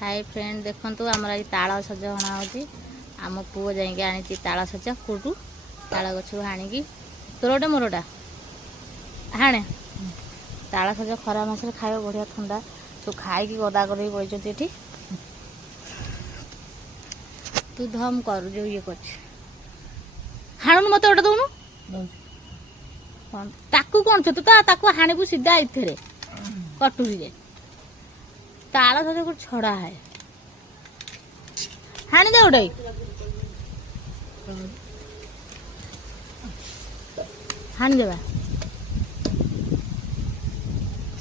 hi friend देखंतु आमर आज ताଳ सज हणा होची आम पुओ जाइके आनी ताଳ सज कोटू ताଳ गछु हाणिकी तोरटे मोरटा हाणे ताଳ सज खरा मासरे खाइबा बढ़िया ठंडा तू खाइकी गदा कर बइचती एठी तू धम कर जो ये कर हाणुनु मते ओटा दउनु ताकू कोन छ तू ताकू हाणिबु सीधा इथरे कटुरी जे ताला सज को छड़ा है हानि दे उड़े हानि देबा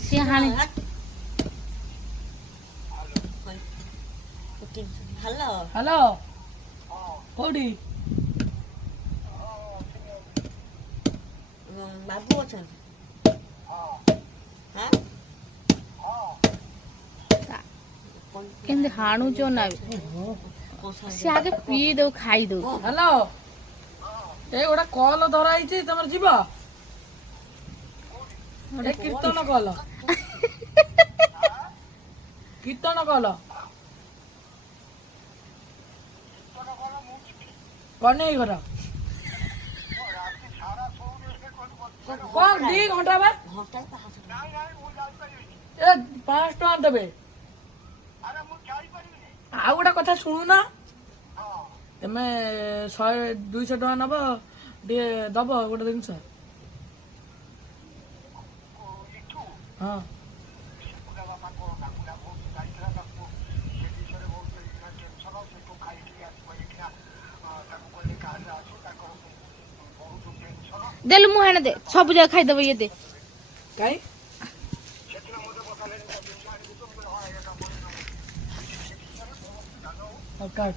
से हानि हेलो हेलो कोडी बाबू अछन हां केंदे हाणु जो ना से आगे पी दो खाई दो हेलो ए गोटा कॉल धराई छी तमर जीवा ए कीर्तन कॉल कीर्तन कॉल कने घर कौन 2 घंटा बा ए 5 टका देबे आ गोटा कथा शुणु ना तमें 100-200 टका नब टे दब गोटे जिनस हाँ देलु मु हाने दे सब जगह खाई देबो ये दे काई काट